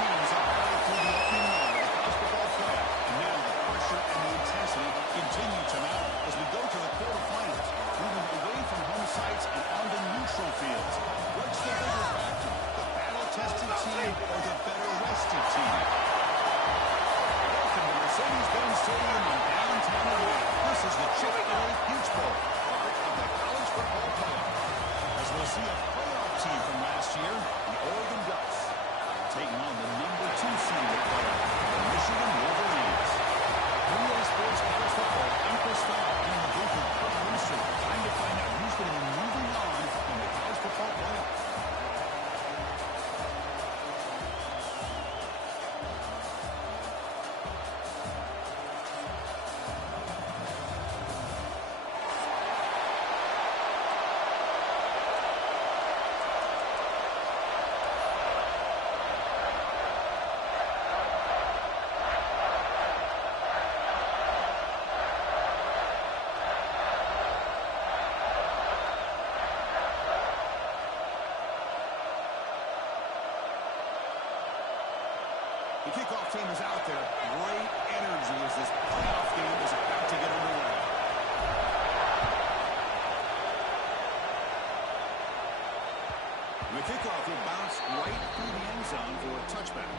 teams are fighting through the opening round of the college football playoff. And now the pressure and the intensity continue to mount as we go to the quarterfinals, moving away from home sites and onto neutral fields. What's the bigger factor, the battle-tested team or the better-rested team? Welcome to Mercedes-Benz Stadium in downtown Atlanta. This is the Chick-fil-A Peach Bowl, part of the college football playoff. As we'll see a playoff team from last year, the Oregon Ducks, taking on the number 2 seed in the playoff, the Michigan Wolverines. NBA Sports College Football, Empress Foul in the booth with Kirk Winstrom. Time to find out who's going to be moving on in the college football playoff. The kickoff team is out there. Great energy as this playoff game is about to get underway. The kickoff will bounce right through the end zone for a touchback.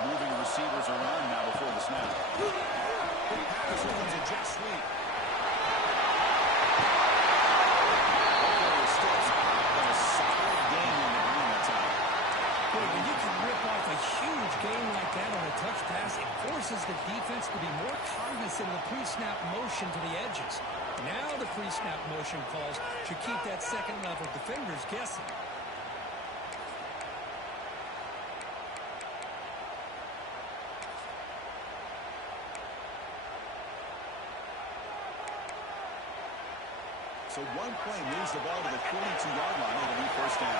Moving receivers around now before the snap. The pass opens a jet sweep. Steps out, but a solid gain on the ground that time. Boy, when you can rip off a huge gain like that on a touch pass, it forces the defense to be more cognizant of the pre-snap motion to the edges. Now the pre-snap motion calls should keep that second-level defenders guessing. So one play moves the ball to the 42-yard line. It'll be first down.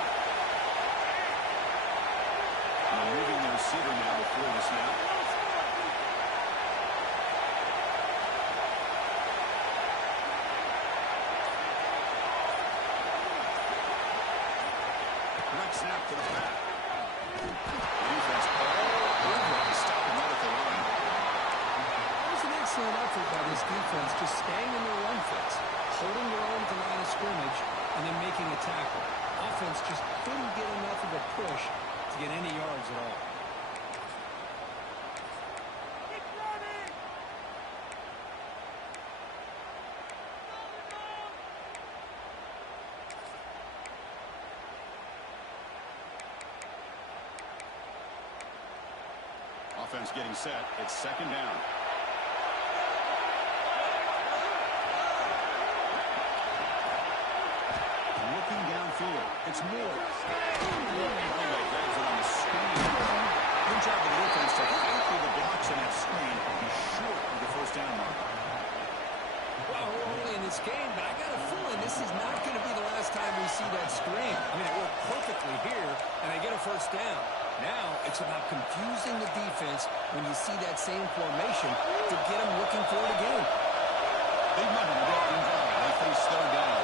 They're moving the receiver now before the snap. Quick snap to the back. Defense all over to stop him out at the line. It was an excellent effort by this defense, just staying in their run fits, holding their own at the line of scrimmage, and then making a tackle. Offense just couldn't get enough of a push to get any yards at all. Keep running! Offense getting set. It's second down. Looking downfield. It's Moore. Running grabs it on the screen. Good job of the defense to fight through the blocks on that screen and be short of the first down mark. Well, we're only in this game, but I got a feeling this is not going to be the last time we see that screen. I mean, it worked perfectly here, and they get a first down. Now it's about confusing the defense when you see that same formation to get them looking for it again. Big number to get involved. They face third down.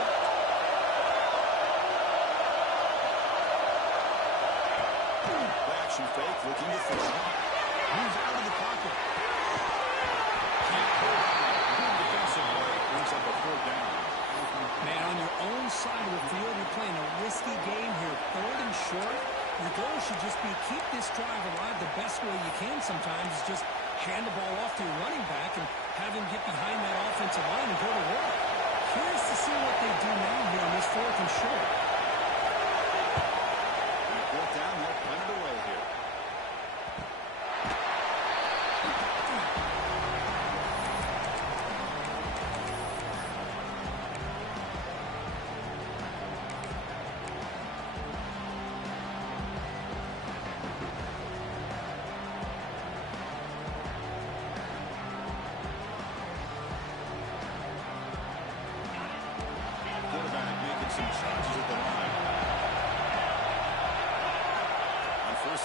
Action fake, looking to throw. Moves out of the pocket. Can't hold on. Good defensive play. Brings up a fourth down. Man, on your own side of the field, you're playing a risky game here. Third and short. Your goal should just be keep this drive alive the best way you can sometimes is just hand the ball off to your running back and have him get behind that offensive line and go to work. Curious to see what they do now here on this fourth and short. Fourth down, they'll punt it away here.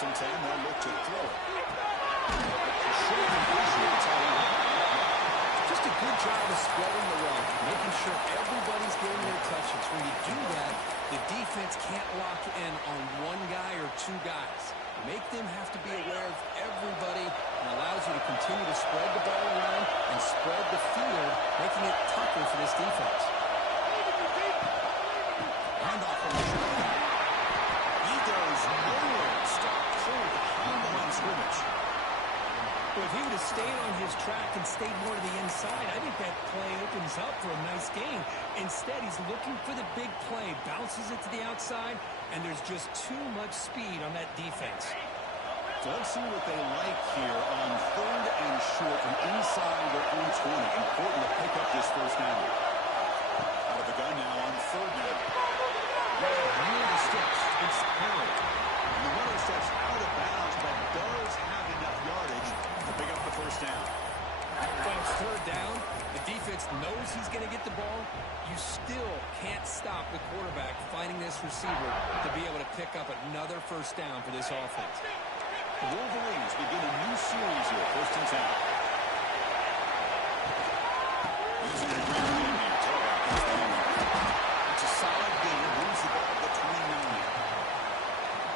First and 10, they'll look to throw it. Short completion at the tight end. Just a good job of spreading the wealth, making sure everybody's getting their touches. When you do that, the defense can't lock in on one guy or two guys. Make them have to be aware of everybody and allows you to continue to spread the ball around and spread the field, making it tougher for this defense. Handoff from the shotgun. He goes nowhere. Stopped cold behind the line of scrimmage. Well, if he would have stayed on his track and stayed more to the inside, I think that play opens up for a nice gain. Instead, he's looking for the big play, bounces it to the outside, and there's just too much speed on that defense. So let's see what they like here on third and short from inside their own 20. Important to pick up this first down. Out of the gun now on third down. Near the sticks, it's Perry. And the runner steps out of bounds, but does have enough yardage to pick up the first down. When it's third down, the defense knows he's going to get the ball. You still can't stop the quarterback finding this receiver to be able to pick up another first down for this offense. The Wolverines begin a new series here, first and 10. Using a great game here. It's a solid game. Moves the ball to the 29.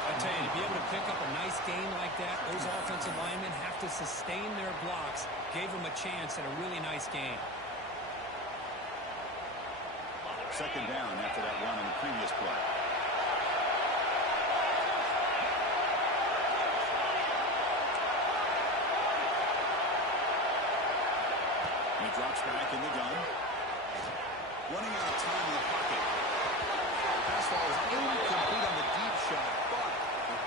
I tell you, to be able to pick up a nice game like that, those offensive linemen have to sustain their blocks. Gave them a chance at a really nice game. Second down after that run on the previous play. He drops back in the gun. Running out of time in the pocket. Pass ball is incomplete on the deep shot, but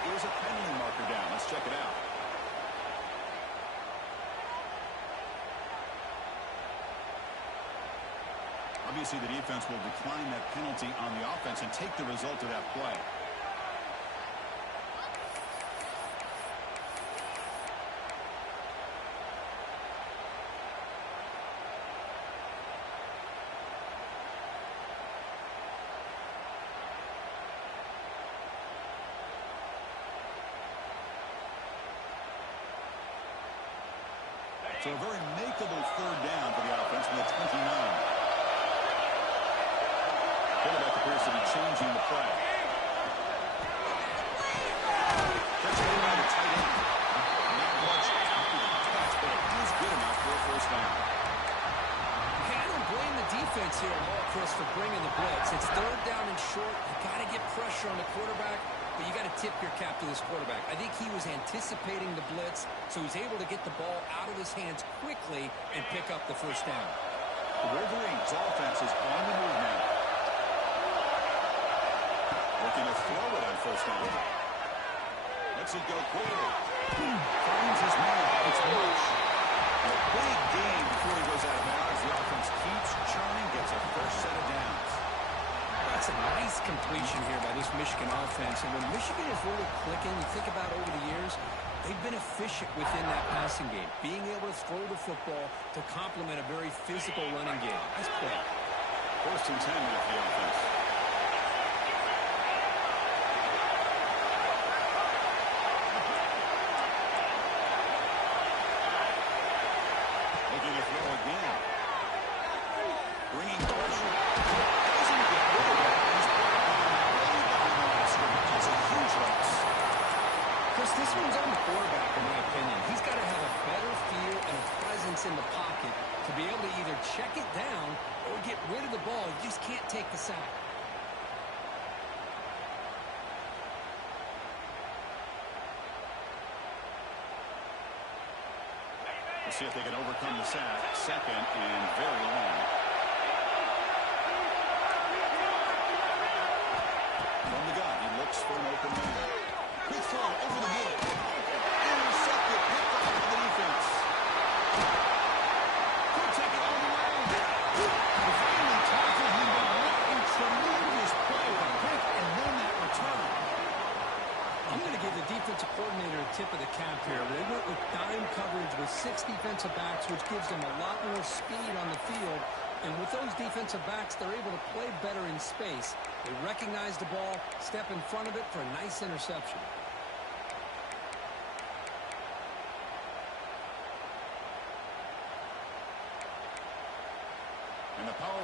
there is a penalty marker down. Let's check it out. Obviously, the defense will decline that penalty on the offense and take the result of that play. So a very makeable third down for the offense from the 29. Quarterback appears to be changing the play. That's a by the tight end. Not much after the touch, but it is good enough for a first down. Okay, I don't blame the defense here at all, Chris, for bringing the blitz. It's third down and short. You got to get pressure on the quarterback, but you got to tip your cap to this quarterback. I think he was anticipating the blitz, so he's able to get the ball out of his hands quickly and pick up the first down. The Wolverines' offense is on the move now. Looking to throw it on first down. Lets it go quickly. Finds his man. It's Mush. A big game before he goes out of bounds. The offense keeps churning, gets a first set of downs. That's a nice completion here by this Michigan offense. And when Michigan is really clicking, you think about over the years, they've been efficient within that passing game. Being able to throw the football to complement a very physical running game. Nice play. First and 10 now for the offense. Looking to throw again. Bringing pressure. Doesn't get rid of it. He's brought down way behind the line of scrimmage. It's a huge loss. Chris, this one's on the quarterback, in my opinion. He's got to have a better feel and a presence in the pocket to be able to either check it down or get rid of the ball. You just can't take the sack. We'll see if they can overcome the sack. Second and very long. From the gun, he looks for an open man. Quick throw over the middle. Intercepted, picked off by the defense. Could take it all the way. They finally tackled him, but making tremendous play with a pick and then that return. I'm going to give the defensive coordinator a tip of the cap here. They went with dime coverage with 6 defensive backs, which gives them a lot more speed on the field. And with those defensive backs, they're able to play better in space. They recognize the ball, step in front of it for a nice interception.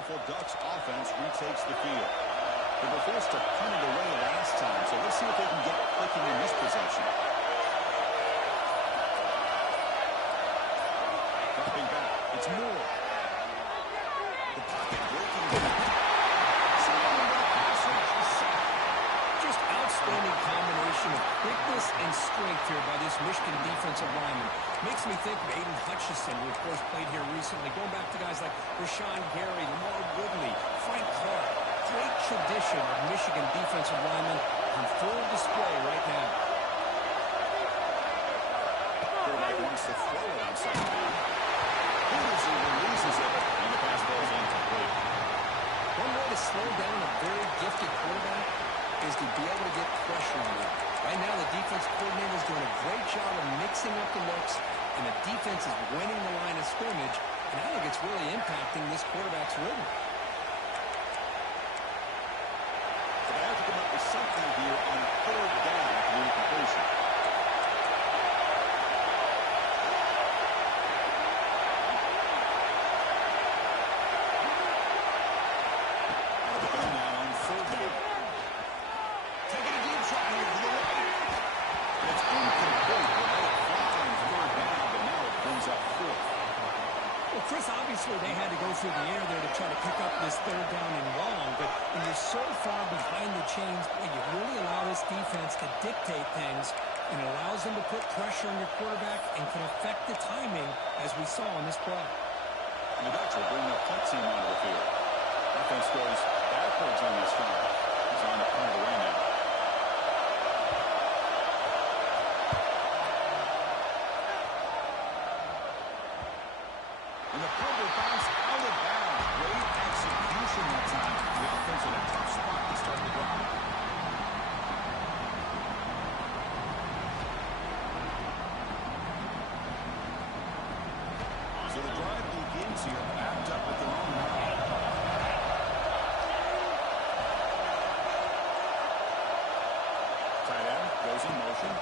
powerful Ducks offense retakes the field. They were forced to punt it away last time, so let's see if they can get clicking in this possession. Dropping back, it's Moore. The pocket breaking down. Just outstanding combination of quickness and strength here by this Michigan defensive lineman. Makes me think of Aiden Hutchinson, who of course played here recently. Going back to guys like Rashawn Gary, Lamar Woodley, Frank Clark. Great tradition of Michigan defensive linemen on full display right now. Quarterback wants to throw it on second down. He releases it, and the pass ball is incomplete. One way to slow down a very gifted quarterback is to be able to get pressure on him. Right now, the defense coordinator is doing a great job of mixing up the looks, and the defense is winning the line of scrimmage, and I think it's really impacting this quarterback's rhythm. They have to come up with something here on third down through completion. Obviously, they had to go through the air there to try to pick up this third down and long, but when you're so far behind the chains, boy, you really allow this defense to dictate things, and it allows them to put pressure on your quarterback and can affect the timing, as we saw on this play. And the Ducks will bring the punt team onto the field. Offense goes backwards on this drive. He's on the punt away now. And the punt will bounce out of bounds. Great execution that time. The offense in a tough spot to start the drive. So the drive begins here, backed up at their own line. Tight end goes in motion.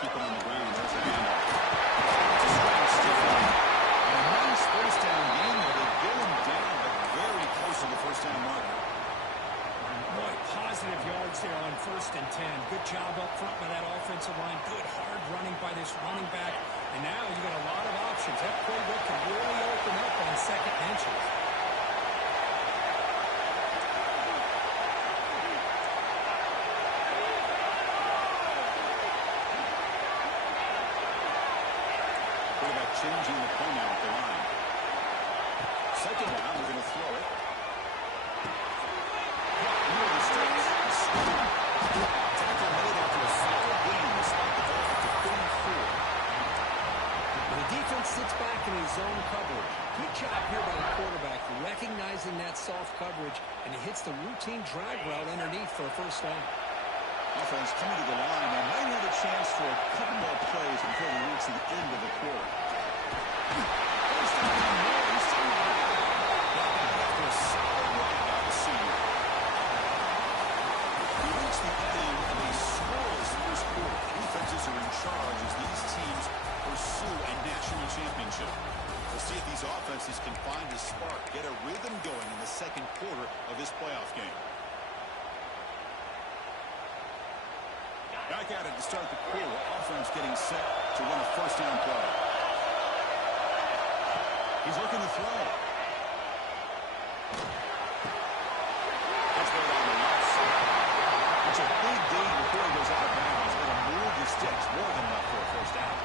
Keep it on the ground. There's the handoff. It's a strong stiff line. And a nice first down game, but they get him down, but very close to the first down marker. Boy, positive yards there on 1st and 10. Good job up front by that offensive line. Good hard running by this running back. And now you got a lot of options. That playbook can really open up on second inches. Quarterback changing the play now at the line. Second down, we're going to throw it. Near the sticks. Tackle made after a solid gain despite the ball to 34. The defense sits back in his zone coverage. Good job here by the quarterback, recognizing that soft coverage, and he hits the routine drag route underneath for a first down. Offense coming to the line. They might have a chance for a couple more plays before we reach the end of the quarter. First down and more. He's still not out. After a solid run by the senior. We reach the end of a scoreless first quarter. Defenses are in charge as these teams pursue a national championship. We'll see if these offenses can find a spark, get a rhythm going in the second quarter of this playoff game. Back at it to start the quarter. Offense getting set to run a first down play. He's looking to throw. That's right on the left side. It's a big gain before he goes out of bounds. It'll move the sticks more than enough for a first down.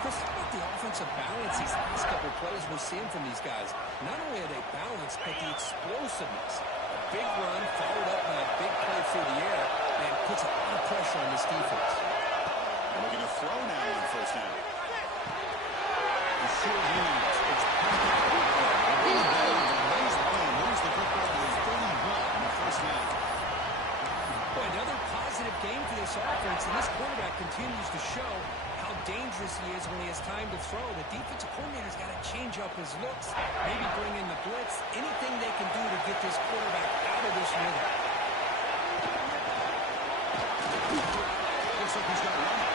Chris, how about the offensive balance these last couple plays we're seeing from these guys? Not only are they balanced, but the explosiveness. A big run followed up by a big play through the air, and puts a lot of pressure on this defense. And looking to throw now on first down. The short hands. It's pumped out. Nice play. Moves the football to 31 on the first down. Boy, another positive game for this offense, and this quarterback continues to show how dangerous he is when he has time to throw. The defensive coordinator's got to change up his looks, maybe bring in the blitz, anything they can do to get this quarterback out of this rhythm. Looks like he's going to run it.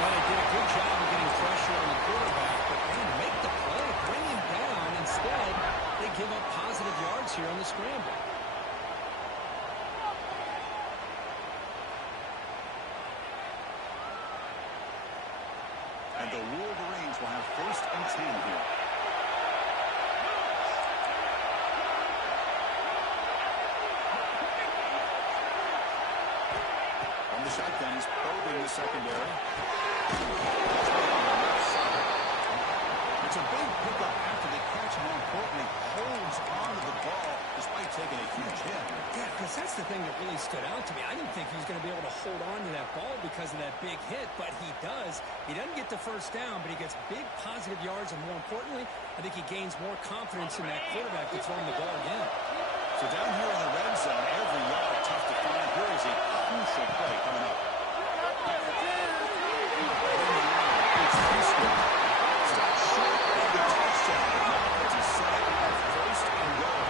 Well, they did a good job of getting pressure on the quarterback, but man, make the play, bring the shotgun. He's probing the secondary. It's a big pickup after the catch. More importantly, holds on to the ball despite taking a huge hit. Yeah, because that's the thing that really stood out to me. I didn't think he was going to be able to hold on to that ball because of that big hit, but he does. He doesn't get the first down, but he gets big positive yards, and more importantly, I think he gains more confidence in that quarterback to throw him the ball again. So down here in the red zone, every yard tough to find. Here is a crucial play coming up. It's Houston. Stops short of the touchdown. Now it's a set up first and goal.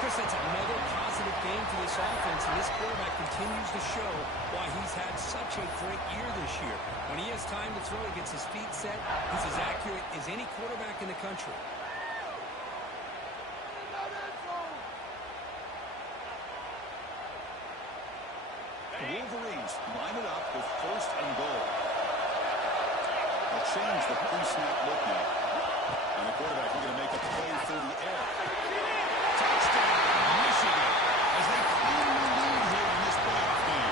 Chris, that's another positive game for this offense, and this quarterback continues to show why he's had such a great year this year. When he has time to throw, he gets his feet set. He's as accurate as any quarterback in the country. The Wolverines line it up with first and goal. They'll change the pre-snap look now. And the quarterback is going to make a play through the air. Touchdown, Michigan, as they clearly lead here in this playoff game.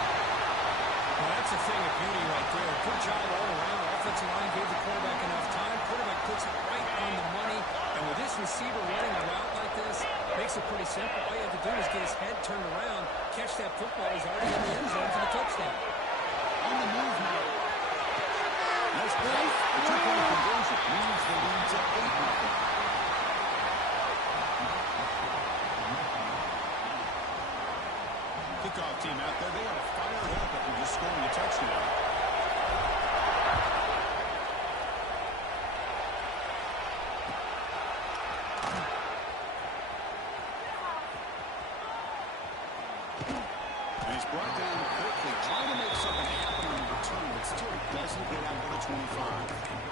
Well, that's a thing of beauty right there. Good job all around. Offensive line gave the quarterback enough time. Quarterback puts it right on the money. And with this receiver running a route like this, makes it pretty simple. All you have to do is get his head turned around, catch that football. He's already in the end zone for the touchdown. On the move now. Nice play. The two-point conversion moves the lead to 8-0. Kickoff team out there. They are fired up after just scoring a touchdown. And he's brought down quickly, trying to make something happen on the return, but still doesn't get out to the 25.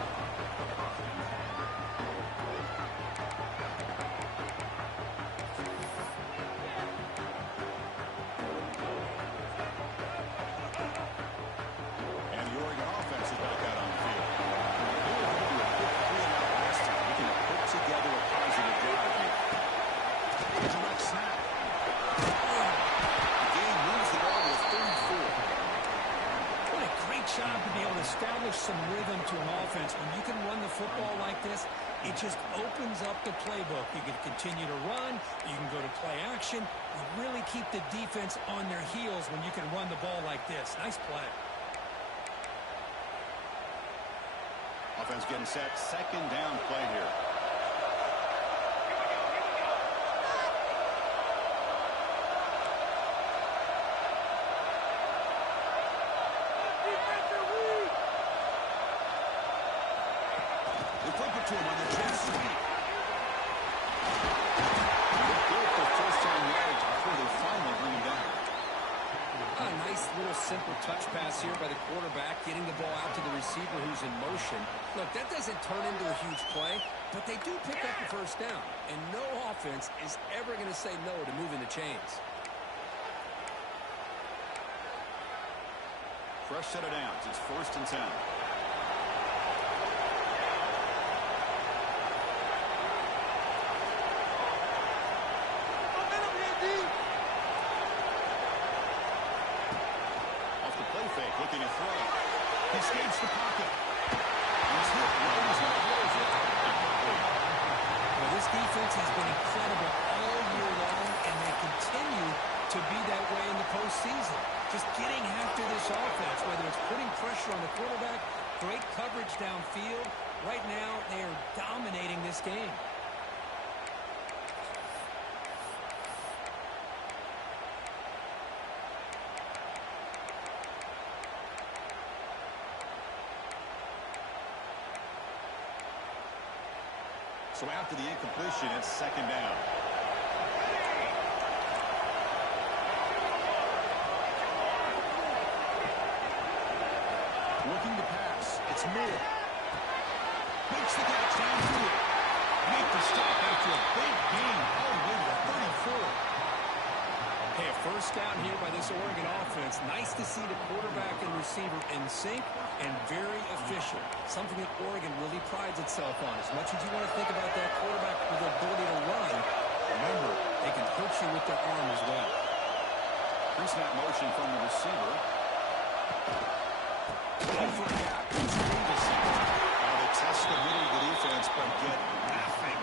Establish some rhythm to an offense. When you can run the football like this, it just opens up the playbook. You can continue to run. You can go to play action. You really keep the defense on their heels when you can run the ball like this. Nice play. Offense getting set. Second down play here. To him on the jet sweep. Good for first down yards before they finally bring him down. A nice little simple touch pass here by the quarterback, getting the ball out to the receiver who's in motion. Look, that doesn't turn into a huge play, but they do pick up the first down, and no offense is ever going to say no to moving the chains. Fresh set of downs. It's 1st and 10. Looking to throw. He escapes the pocket. He's hit. Well, this defense has been incredible all year long, and they continue to be that way in the postseason. Just getting after this offense, whether it's putting pressure on the quarterback, great coverage downfield. Right now, they are dominating this game. So after the incompletion, it's second down. Looking to pass. It's Moore. Makes the catch downfield. Make the stop after a big gain all the way to the 34. Hey, a first down here by this Oregon offense. Nice to see the quarterback and receiver in sync and very efficient. Something that Oregon really prides itself on. As much as you want to think about that quarterback with the ability to run, remember, they can hurt you with their arm as well. Pre-snap snap motion from the receiver. Over a gap. They test the middle of the defense, but get nothing.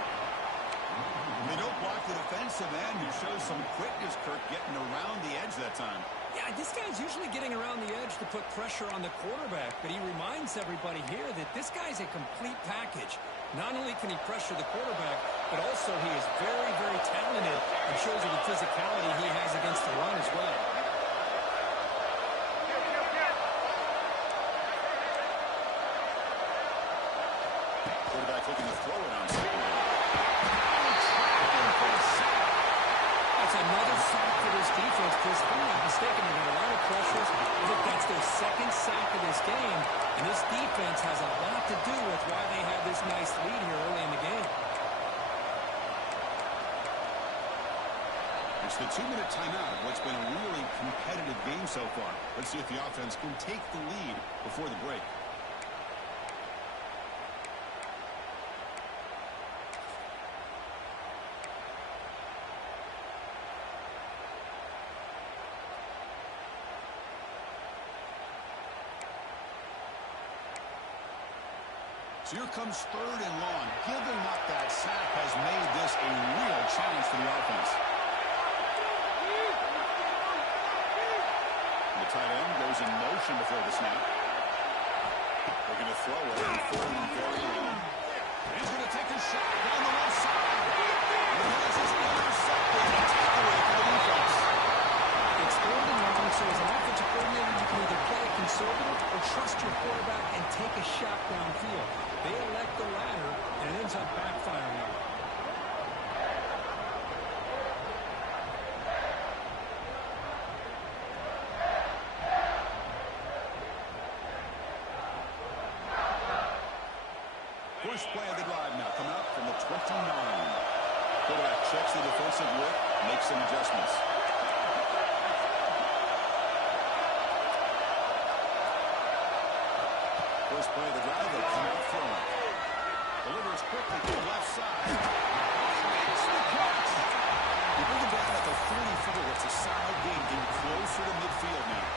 They don't block the defensive end, who shows some quickness, Kirk, getting around the edge that time. Yeah, this guy's usually getting around the edge to put pressure on the quarterback, but he reminds everybody here that this guy's a complete package. Not only can he pressure the quarterback, but also he is very, very talented and shows you the physicality he has against the run as well. Quarterback looking to throw it on second. That's another sack for this defense, Chris. If I'm not mistaken, they've got a lot of pressures. I think that's their second sack of this game, and this defense has a lot to do with why they have this nice lead here early in the game. It's the 2-minute timeout of what's been a really competitive game so far. Let's see if the offense can take the lead before the break. So here comes 3rd and long. Giving up that sack has made this a real challenge for the offense. The tight end goes in motion before the snap. They're going to throw it and 4th and very long. He's going to take a shot down the left side. And this is intercepted and takeaway for the defense. It's 3rd and long, so as an offensive coordinator, you can either play it conservative or trust your quarterback and take a shot downfield. They elect the latter, and it ends up backfiring on them. First play of the drive now, coming up from the 29. Quarterback checks the defensive look, makes some adjustments. First play of the drive, they'll come out throwing. Delivers quickly to the left side. Makes the catch. You bring him down at the 44. It's a solid game, getting closer to midfield now.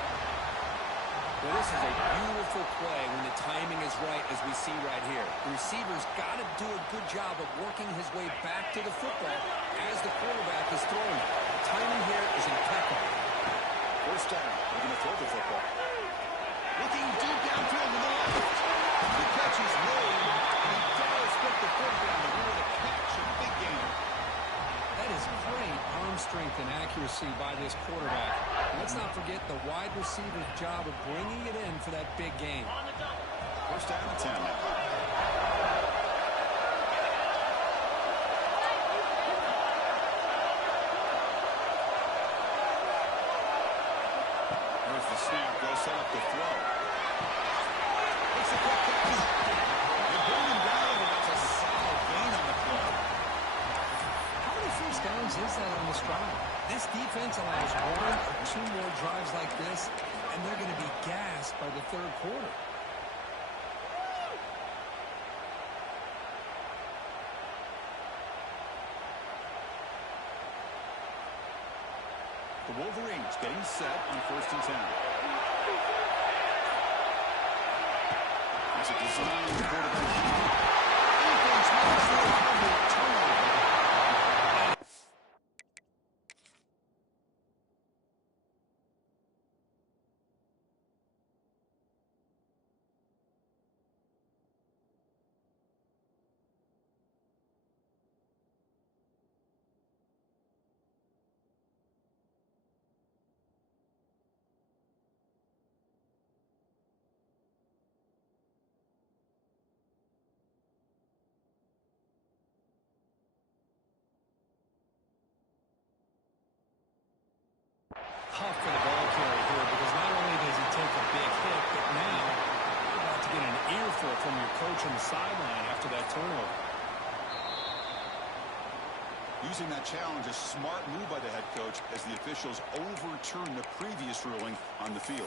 Well, this is a beautiful play when the timing is right, as we see right here. The receiver's got to do a good job of working his way back to the football as the quarterback is throwing it. The timing here is impeccable. First down, they're going to throw the football. Looking deep downfield to the left. The catch is made, and he does get the football to rule the catch. A big game. That is great arm strength and accuracy by this quarterback. And let's not forget the wide receiver's job of bringing it in for that big game. First down and 10 now. There's the snap. They'll set up the throw. It's a quick catch. They bring him down, and that's a solid gain on the play. How many first downs is that on this drive? This defense allows 1 or 2 more drives like this, and they're going to be gassed by the 3rd quarter. The Wolverines getting set on 1st and 10. That's a design quarterback. Defense makes the recovery. Turnover. Tough for the ball carrier here because not only does he take a big hit, but now you're about to get an earful from your coach on the sideline after that turnover. Using that challenge, a smart move by the head coach as the officials overturn the previous ruling on the field.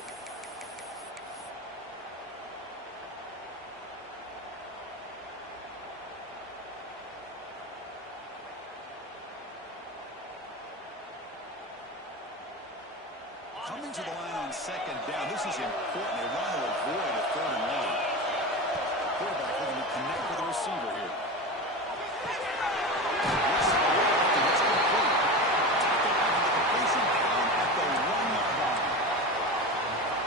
Coming to the line on second down. This is important. They want to avoid a third and long. Quarterback looking to connect with the receiver here.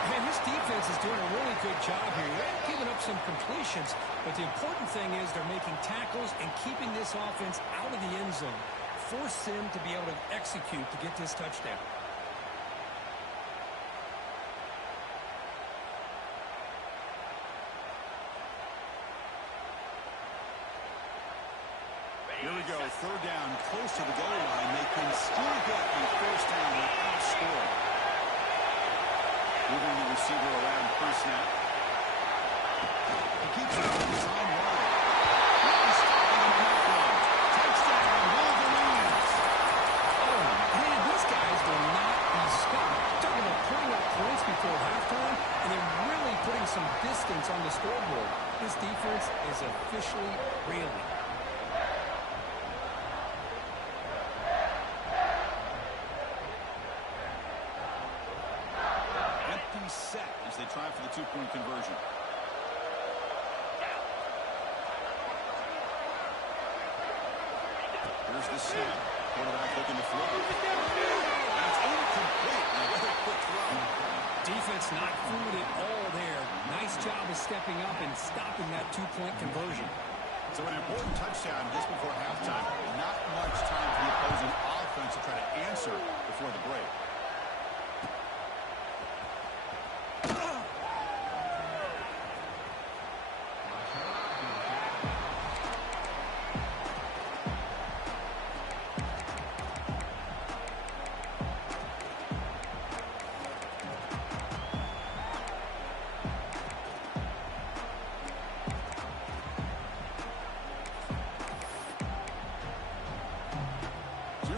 And this defense is doing a really good job here. They're giving up some completions, but the important thing is they're making tackles and keeping this offense out of the end zone. Force them to be able to execute to get this touchdown. Here we go, third down, close to the goal line. They can still get a first down without scoring. Moving the receiver around pre-snap. He keeps it on his own line. Touchdown, Wolverines! Oh, man, these guys will not be stopped. Talking about putting up points before halftime, and then really putting some distance on the scoreboard. This defense is officially reeling. Set as they try for the two-point conversion. Here's the snap. Quarterback looking to throw. And it's incomplete. Another quick throw. Defense not fooling it all there. Nice job of stepping up and stopping that two-point conversion. So an important touchdown just before halftime. Not much time for the opposing offense to try to answer before the break.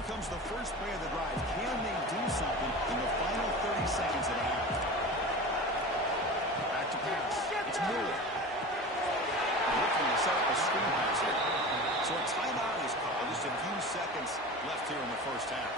Comes the first play of the drive. Can they do something in the final 30 seconds of the half? Back to pass. It's Miller. Looking to set up a screen pass here. So a timeout is called. Just a few seconds left here in the first half.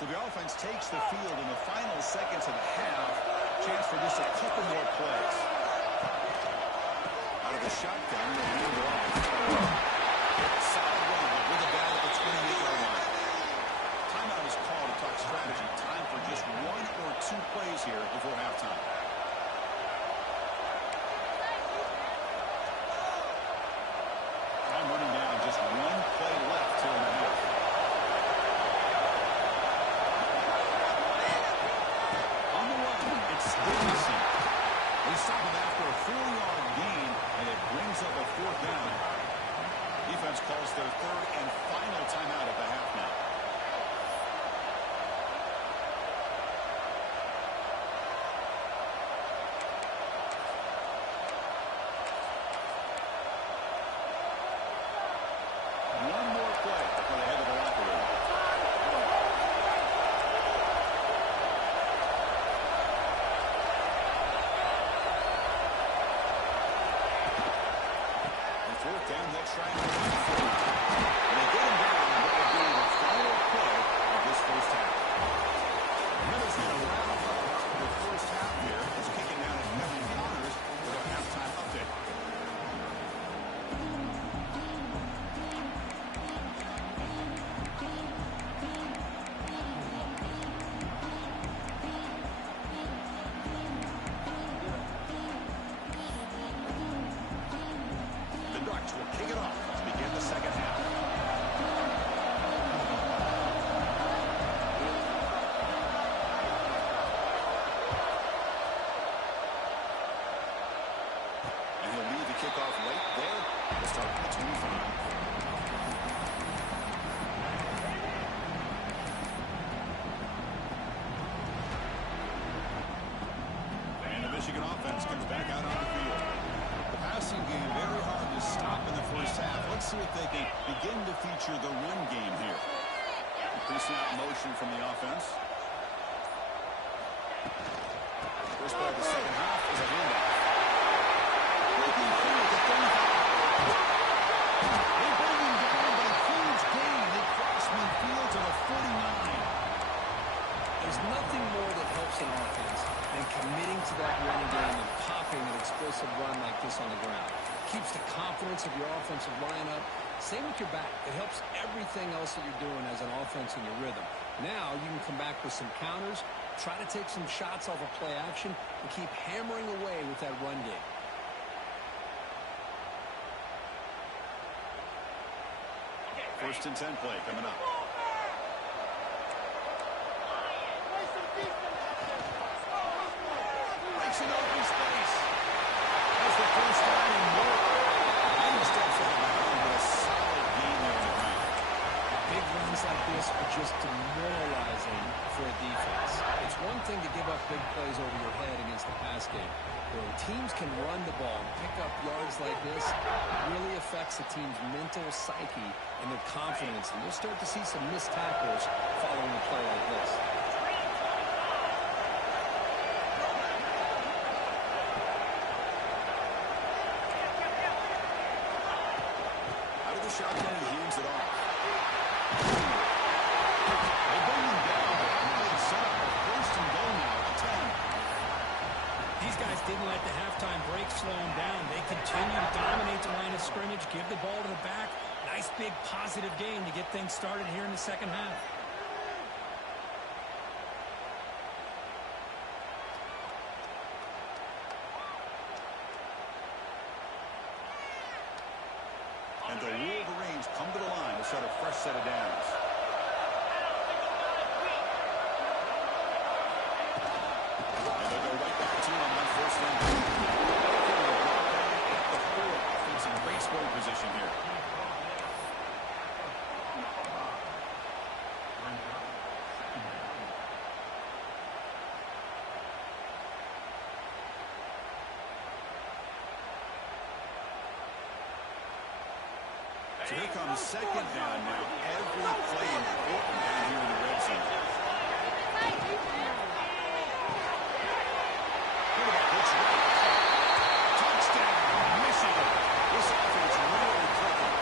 So the offense takes the field in the final seconds of the half. Chance for just a couple more plays. Out of the shotgun, they move it off. Solid run with the ball at the 28-yard line. Timeout is called to talk strategy. Time for just one or two plays here before halftime. Time running down. Just one play left here in the half. They stop it after a 4-yard gain, and it brings up a fourth down. Defense calls their third and final timeout at the half now. One more play before they head to the locker room. Fourth down, they'll try and run for it. And they get him down on what will be the final play of this first half. Miller's going to wrap up the first half here. He's kicking down at Kevin Connors with our halftime update. Will kick it off to begin the second half. And he'll lead the kickoff right there to start at the 25. And the Michigan offense comes back out on the field. The passing game very hard to stop in the first half. Let's see if they can begin to feature the run game here. The snap motion from the offense. First play of the second half is a handoff. Breaking through at the 35. They bring him down, but a huge gain. They cross midfield to the 49. There's nothing more that helps an offense than committing to that running game and popping an explosive run like this on the ground. Keeps the confidence of your offensive line up. Same with your back. It helps everything else that you're doing as an offense in your rhythm. Now you can come back with some counters, try to take some shots off of play action, and keep hammering away with that run game. First and 10 play coming up. Breaks an open space. That's the first down and more. And the steps of the ground with a solid gain there on the ground. Big runs like this are just demoralizing for a defense. It's one thing to give up big plays over your head against the pass game. When teams can run the ball and pick up yards like this, it really affects the team's mental psyche and their confidence. And you'll start to see some missed tackles following a play like this. Out of the shotgun, he hands it off. They bring him down, but they set up a first and goal now at the 10. These guys didn't let the halftime break slow them down. They continue to dominate the line of scrimmage, give the ball to the back. Nice big positive game to get things started here in the second half. And the Wolverines come to the line to start a fresh set of downs. And they'll go right back to him on that first down. At the 4. Offense in great scoring position here. So here comes second down now. Every play important down here in the red zone. Look at that blitz right. Touchdown, Michigan. This offense really clicking.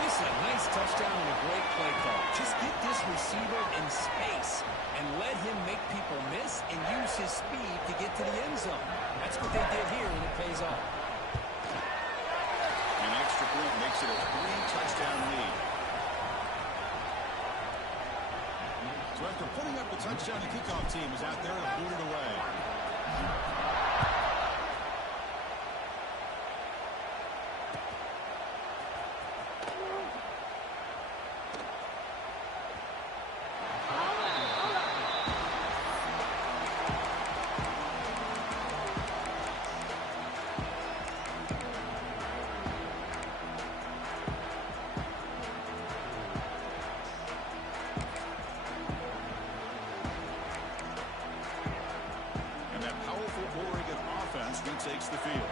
This is a nice touchdown and a great play call. Just get this receiver in space and let him make people miss and use his speed to get to the end zone. That's what they did here, and it pays off. An extra point makes it a 3-touchdown lead. So after putting up the touchdown, the kickoff team is out there to boot it away. Takes the field.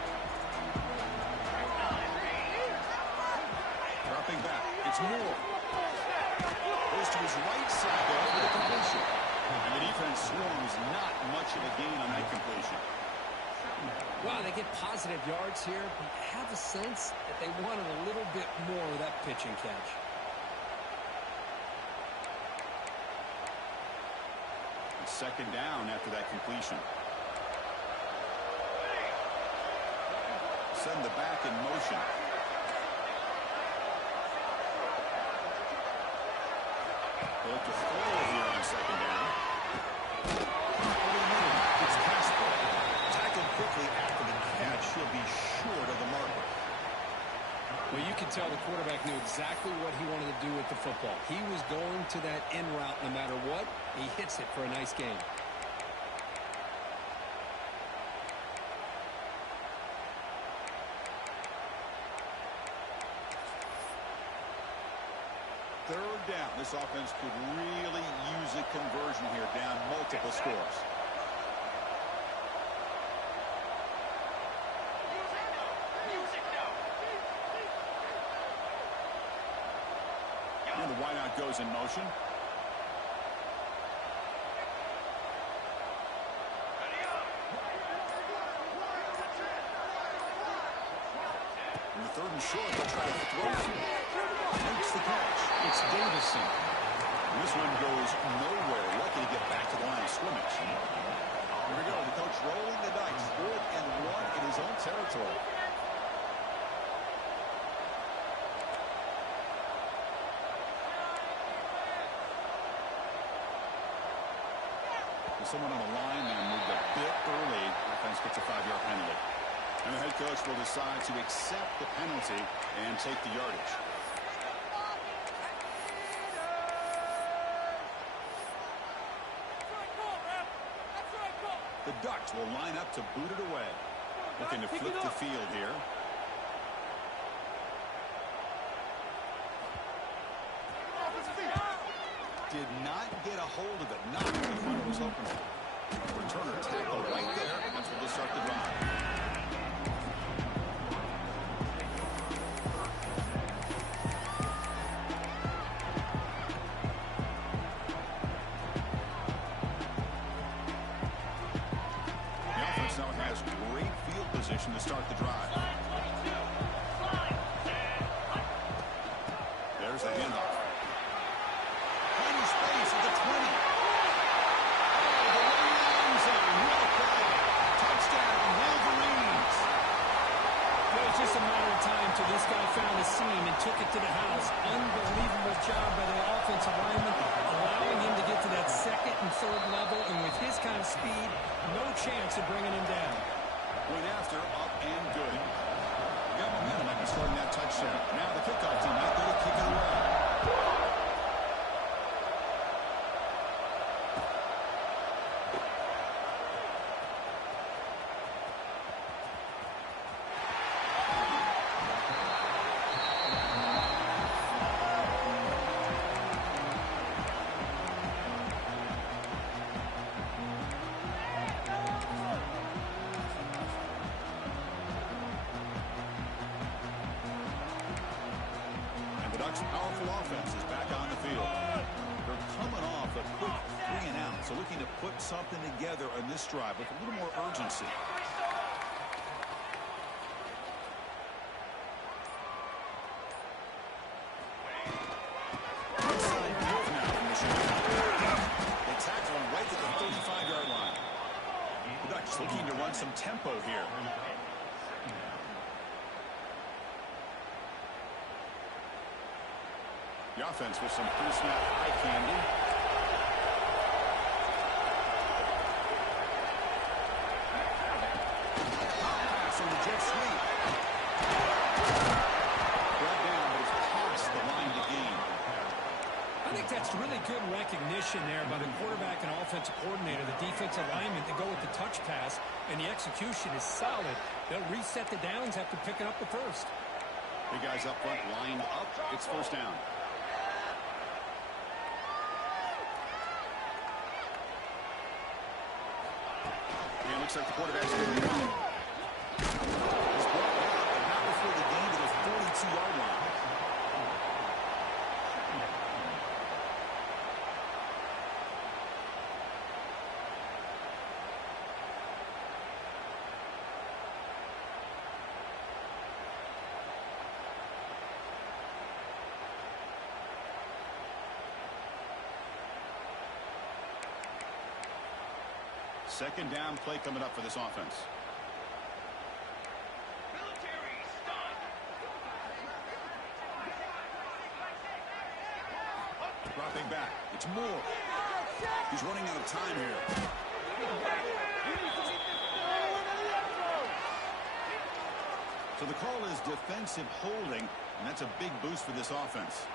Dropping back. It's Moore. Goes to his right side there for the completion. And the defense swarms not much of a gain on that completion. Well, they get positive yards here, but I have a sense that they wanted a little bit more of that pitch and catch. It's second down after that completion. Send the back in motion. They look to throw here on second down. It's Casper. Tackled quickly after the catch. He'll be short of the marker. Well, you can tell the quarterback knew exactly what he wanted to do with the football. He was going to that in route no matter what. He hits it for a nice game. Third down. This offense could really use a conversion here, down multiple scores. And the wideout goes in motion. third and short. They'll try to throw it. Makes the catch. It's Davison. And this one goes nowhere. Lucky to get back to the line of scrimmage. Here we go. The coach rolling the dice. 4th and 1 in his own territory. Someone on the line there moved a bit early. Offense gets a 5-yard penalty. And the head coach will decide to accept the penalty and take the yardage. The Ducks will line up to boot it away. Looking to flip the field here. Did not get a hold of it. Not what the corner was hoping for. Returner tackle right there. That's where they'll start the drive. The offense now has great field position to start the drive. There's the handoff. Space at the 20. Oh, the long end zone. Well played. Touchdown, Wolverines. It was just a matter of time till this guy found a seam and took it to the house. Unbelievable job by the offensive lineman, allowing him to get to that 2nd and 3rd level, and with his kind of speed, no chance of bringing him down. Went after, up and good. Got momentum after scoring that touchdown. Now the kickoff team out there to kick it away. Powerful offense is back on the field. They're coming off a quick 3-and-out, so looking to put something together on this drive with a little more urgency. Inside move now from the shooter. They tackle him right at the 35-yard line. The Ducks looking to run some tempo here. The offense with some pre-snap eye candy. Pass on the jet sweep. Brought down, but it's past the line to gain. I think that's really good recognition there by the quarterback and offensive coordinator, the defensive lineman, to go with the touch pass, and the execution is solid. They'll reset the downs after picking up the first. Big guys up front lined up. It's first down. Looks like the quarterback's going to run. He's brought out, but not before the gain to the 42-yard line. Second down play coming up for this offense. Dropping back. It's Moore. He's running out of time here. So the call is defensive holding, and that's a big boost for this offense.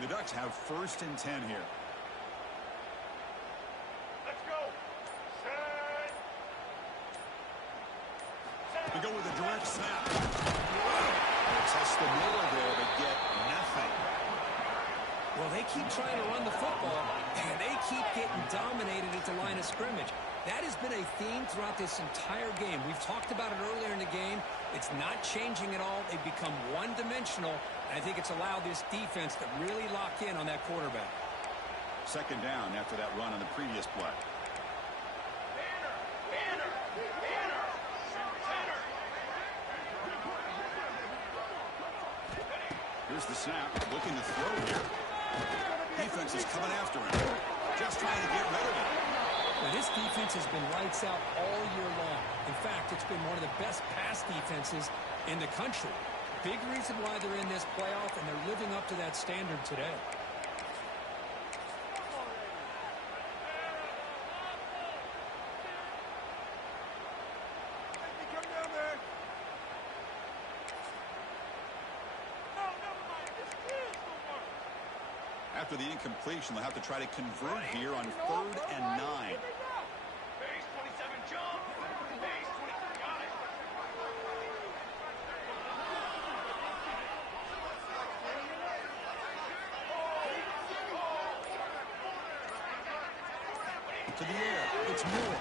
The Ducks have 1st and 10 here. Let's go. Set. We go with a direct snap. Test the middle there, but get nothing. Well, they keep trying to run the football, and they keep getting dominated at the line of scrimmage. That has been a theme throughout this entire game. We've talked about it earlier in the game. It's not changing at all. They've become one-dimensional. I think it's allowed this defense to really lock in on that quarterback. Second down after that run on the previous play. Here's the snap, looking to throw here. Defense is coming after him. Just trying to get rid of it. Well, this defense has been lights out all year long. In fact, it's been one of the best pass defenses in the country. Big reason why they're in this playoff, and they're living up to that standard today. After the incompletion, they'll have to try to convert here on 3rd and 9. Base 27 jump. Base 20. Got it. To the air. It's Moore.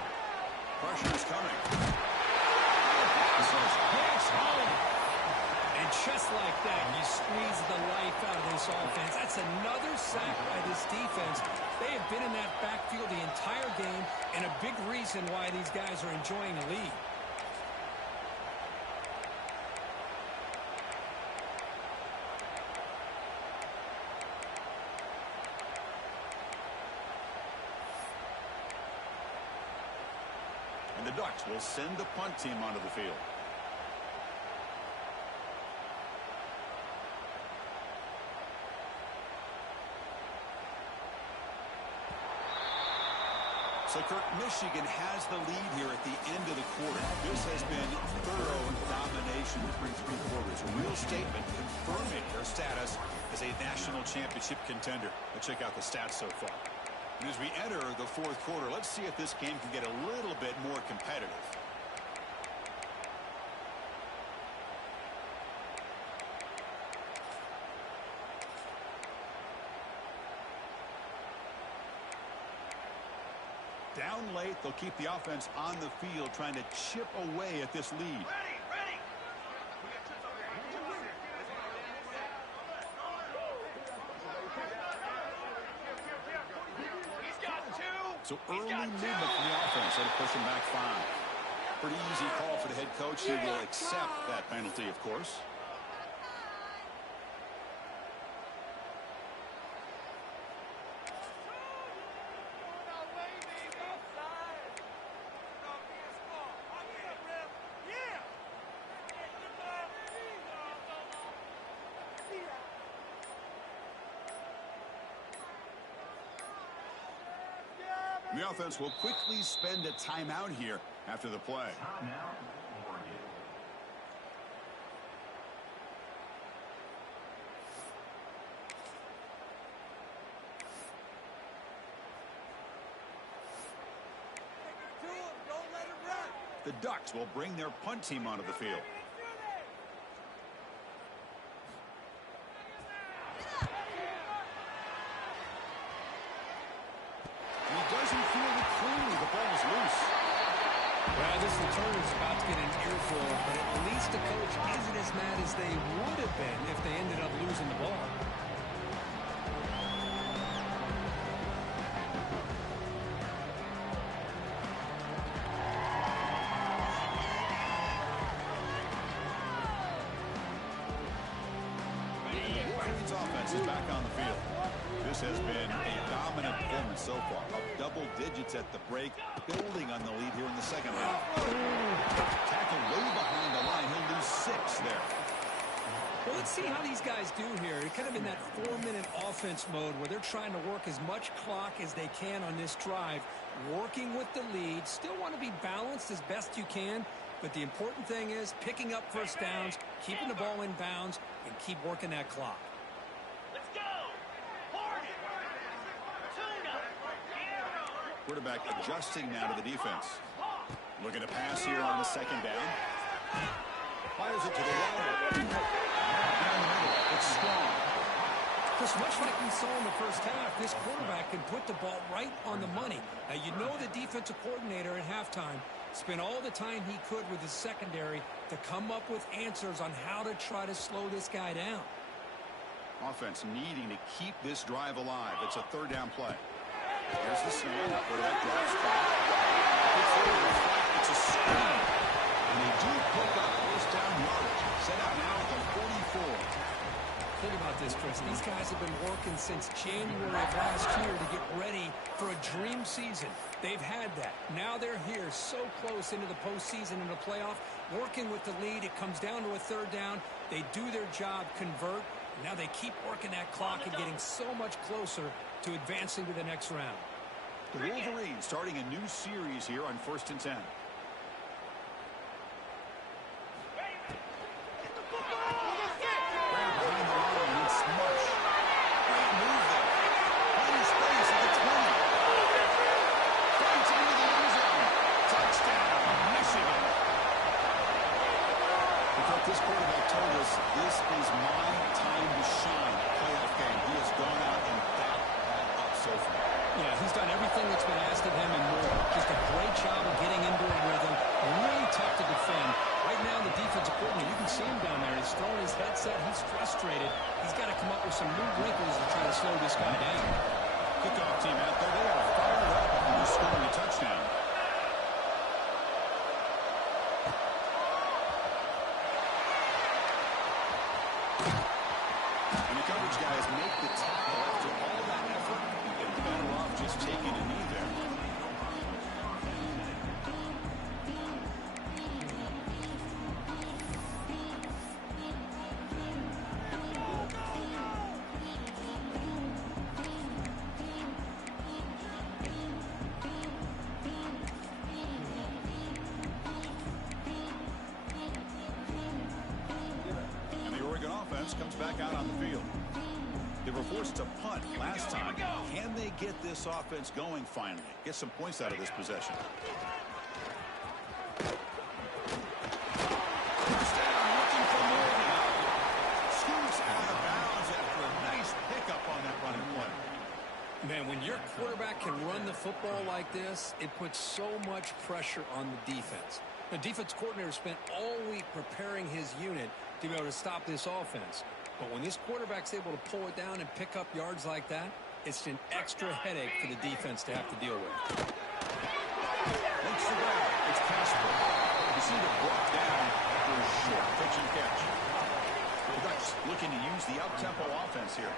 Pressure's coming. Hits home. And just like that, you squeeze the life out of this offense. That's another sack by this defense. They have been in that backfield the entire game, and a big reason why these guys are enjoying a lead. And the Ducks will send the punt team onto the field. So, Kirk, Michigan has the lead here at the end of the quarter. This has been thorough domination through 3 quarters. A real statement confirming their status as a national championship contender. Let's check out the stats so far. And as we enter the 4th quarter, let's see if this game can get a little bit more competitive. Down late, they'll keep the offense on the field trying to chip away at this lead. Ready. He's got 2. So early movement from the offense. That'll push him back 5. Pretty easy call for the head coach. He will accept that penalty, of course. The offense will quickly spend a timeout here after the play. The Ducks will bring their punt team onto the field. Well, this return is about to get an earful, but at least the coach isn't as mad as they would have been if they ended up losing the ball. The offense is back on the field. This has been a dominant performance so far. Up double digits at the break, building on the lead here in the second half. Tackle way behind the line. He'll lose 6 there. Well, let's see how these guys do here. They're kind of in that 4-minute offense mode where they're trying to work as much clock as they can on this drive, working with the lead. Still want to be balanced as best you can, but the important thing is picking up first downs, keeping the ball in bounds, and keep working that clock. Quarterback adjusting now to the defense. Looking to pass here on the second down. Fires it to the right. Down the middle. It's strong. Because much like we saw in the first half, this quarterback can put the ball right on the money. Now, you know the defensive coordinator at halftime spent all the time he could with his secondary to come up with answers on how to try to slow this guy down. Offense needing to keep this drive alive. It's a third down play. Here's the snap. Quarterback drops back. It's a screen. And they do pick up first down yardage. Set out now at the 44. Think about this, Chris. These guys have been working since January of last year to get ready for a dream season. They've had that. Now they're here so close into the postseason and the playoff, working with the lead. It comes down to a third down. They do their job, convert. Now they keep working that clock and getting so much closer to advancing to the next round. The Wolverines starting a new series here on 1st and 10. This quarterback told us this is my time to shine. Playoff game. He has gone out and backed that up so far. Yeah, he's done everything that's been asked of him and more. Just a great job of getting into a rhythm. Really tough to defend. Right now, the defensive coordinator, you can see him down there. He's throwing his headset. He's frustrated. He's got to come up with some new wrinkles to try to slow this guy down. Kickoff team out there. They are fired up and scoring a touchdown. Guys make the tackle after all that effort. They'd be better off just taking a knee there. And the Oregon offense comes back out on the field. They were forced to punt last time. Can they get this offense going finally? Get some points out of this possession. First down, looking for more now. Scoots out of bounds after a nice pickup on that running play. Man, when your quarterback can run the football like this, it puts so much pressure on the defense. The defense coordinator spent all week preparing his unit to be able to stop this offense. But when this quarterback's able to pull it down and pick up yards like that, it's an extra headache for the defense to have to deal with. Looks for that. It's Casper. You see the brought down after a short pitch and catch. The Ducks looking to use the up-tempo offense here.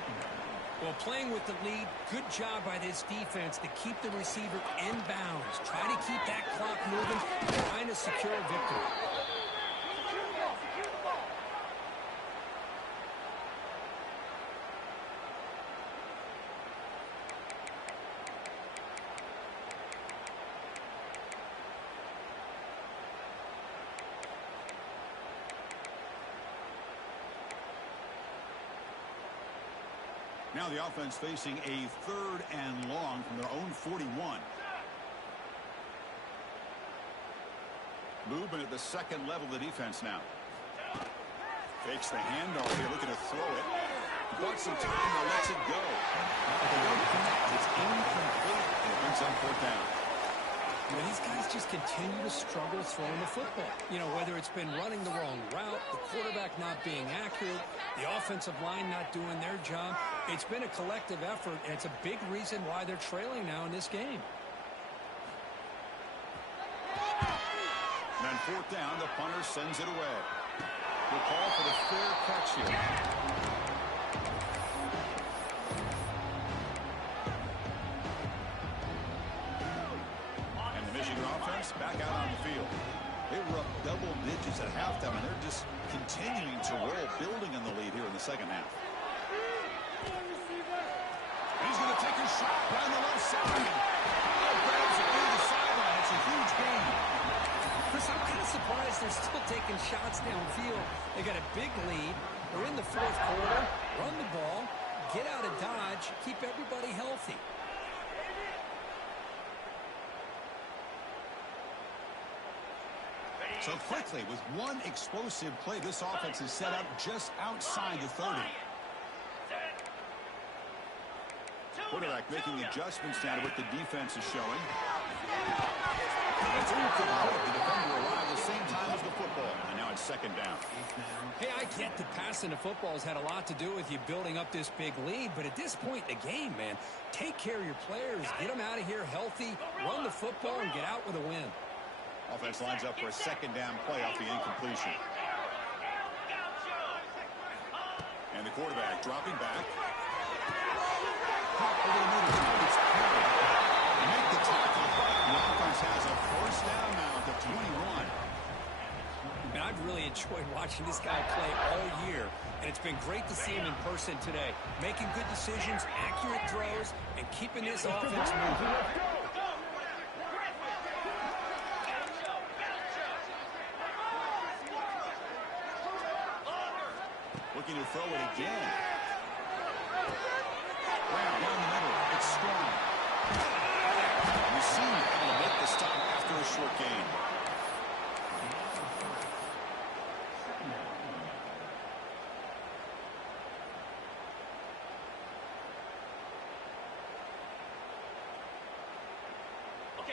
Well, playing with the lead, good job by this defense to keep the receiver in bounds. Try to keep that clock moving, trying to secure a victory. Now the offense facing a 3rd and long from their own 41. Movement at the second level of the defense now. Fakes the handoff here, looking to throw it. Got some time, now lets it go. It's incomplete, and it brings up 4th down. Well, these guys just continue to struggle throwing the football. You know, whether it's been running the wrong route, the quarterback not being accurate, the offensive line not doing their job. It's been a collective effort, and it's a big reason why they're trailing now in this game. And on 4th down, the punter sends it away. We'll call for the fair catch here. Michigan offense back out on the field. They were up double digits at halftime, and they're just continuing to roll, building on the lead here in the second half. He's going to take a shot down the left side. Grabs it near the sideline. It's a huge gain. Chris, I'm kind of surprised they're still taking shots downfield. They got a big lead. They're in the 4th quarter. Run the ball. Get out of Dodge. Keep everybody healthy. So quickly, with one explosive play, this offense is set up just outside the 30. Quarterback making adjustments now to what the defense is showing. It's incomplete. The defender arrived at the same time as the football. And now it's second down. Hey, I get the passing the football has had a lot to do with you building up this big lead, but at this point in the game, man, take care of your players, get them out of here healthy, run the football, and get out with a win. Offense lines up for a second down play off the incompletion. And the quarterback dropping back. Over the middle, it's covered. They make the tackle. The offense has a first down now at the 21. Man, I've really enjoyed watching this guy play all year, and it's been great to see him in person today, making good decisions, accurate throws, and keeping this offense moving. Looking to throw it again. Brown down the middle. It's strong. Receiver able to make the stop after a short gain.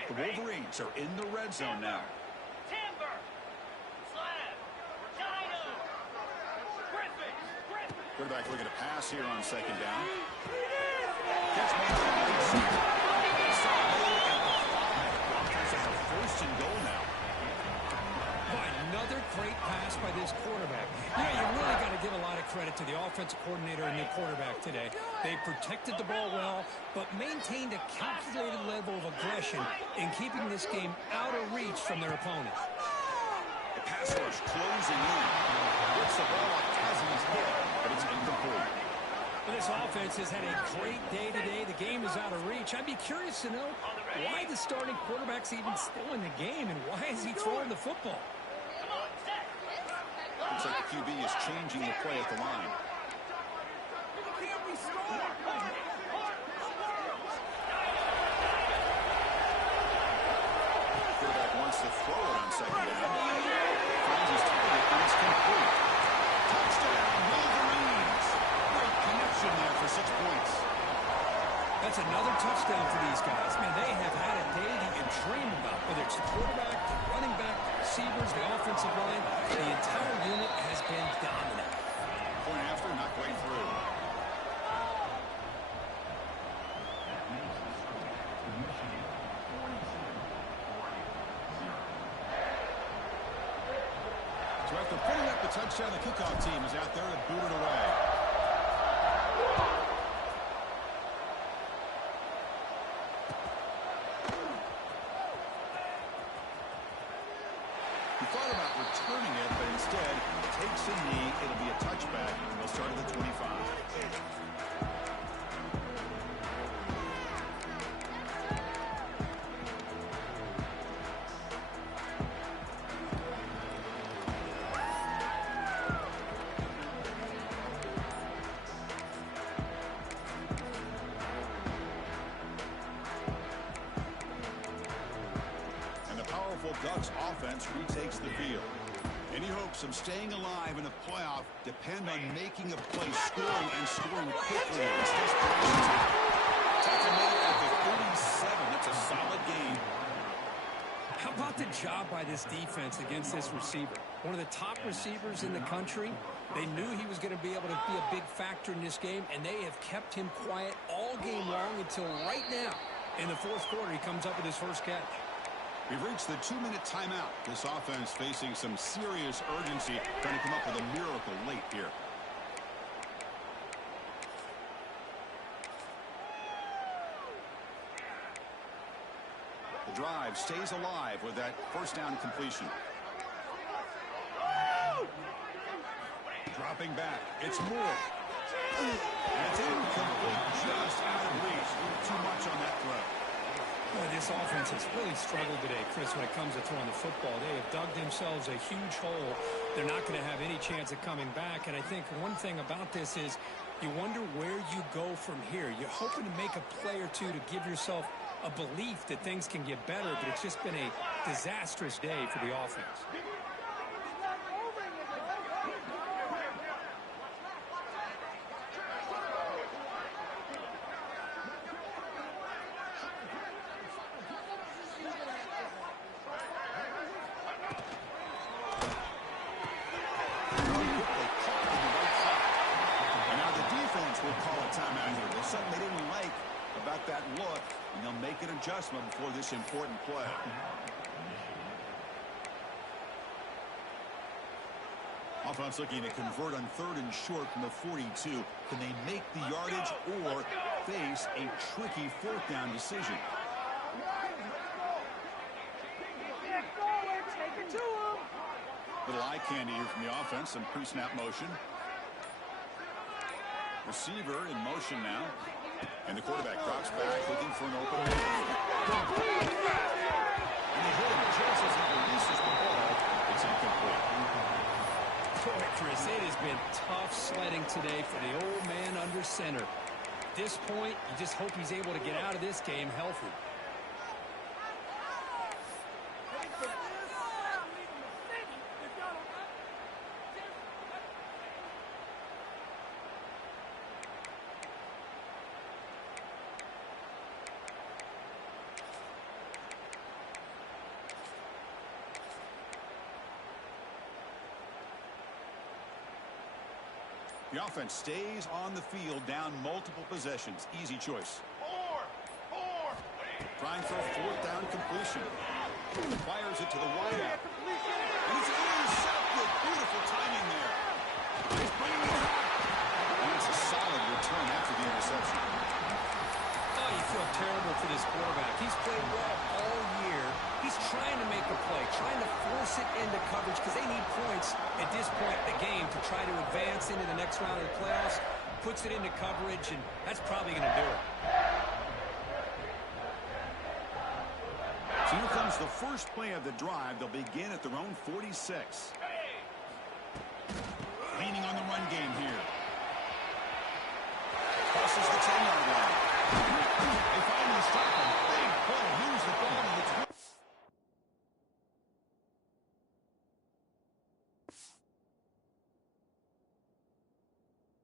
The Wolverines are in the red zone now. Timber. Slab. Dino. Griffin. Quarterback looking to pass here on second down. Catch made by the receiver. Stop at the 5. Offense has a first and goal now. Boy, another great pass by this quarterback. Yeah, you really got to give a lot of credit to the offensive coordinator and the quarterback today. They protected the ball well, but maintained a calculated level of aggression in keeping this game out of reach from their opponents. The pass rush closing in. Gets the ball up as he's hit, but it's incomplete. Well, this offense has had a great day today. The game is out of reach. I'd be curious to know why the starting quarterback's even still in the game, and why is he throwing the football? Looks like the QB is changing the play at the line. Quarterback wants to throw it on second down. Finds his target, and it's complete. Touchdown, Wolverines! Great connection there for 6 points. That's another touchdown for these guys. Man, they have had a day that you dream about, whether it's the quarterback, the running back, the receivers, the offensive line. The entire unit has been dominant. Point after, not quite through. So after putting up the touchdown, the kickoff team is out there to boot it away. He thought about returning it, but instead takes a knee. It'll be a touchback. They'll start at the 25. Ducks offense retakes the field. Any hopes of staying alive in the playoff depend on making a play, scoring, and scoring quickly. It's desperation. Tackle made at the 37. That's a solid game. How about the job by this defense against this receiver? One of the top receivers in the country. They knew he was going to be able to be a big factor in this game, and they have kept him quiet all game long until right now. In the fourth quarter, he comes up with his first catch. We've reached the 2-minute timeout. This offense facing some serious urgency, trying to come up with a miracle late here. The drive stays alive with that first down completion. Dropping back. It's Moore. And it's incomplete, just out of reach. Too much on that throw. Boy, this offense has really struggled today, Chris, when it comes to throwing the football. They have dug themselves a huge hole. They're not going to have any chance of coming back. And I think one thing about this is you wonder where you go from here. You're hoping to make a play or two to give yourself a belief that things can get better, but it's just been a disastrous day for the offense. adjustment before this important play. Offense looking to convert on 3rd and short from the 42. Can they make the yardage or face a tricky 4th down decision? Little eye candy here from the offense. Some pre-snap motion. Receiver in motion now. And the quarterback drops back looking for an open man. And they hit him just as he releases the ball. It's incomplete. Boy, Chris, it has been tough sledding today for the old man under center. At this point, you just hope he's able to get out of this game healthy. The offense stays on the field, down multiple possessions. Easy choice. Trying for a 4th down completion. Fires it to the wideout. And it's intercepted. Beautiful timing there. He's bringing it back. And it's a solid return after the interception. Oh, you feel terrible for this quarterback. He's played well all year. He's trying to make a play, trying to force it into coverage because they need points at this point in the game to try to advance into the next round of the playoffs. Puts it into coverage, and that's probably going to do it. So here comes the first play of the drive. They'll begin at their own 46.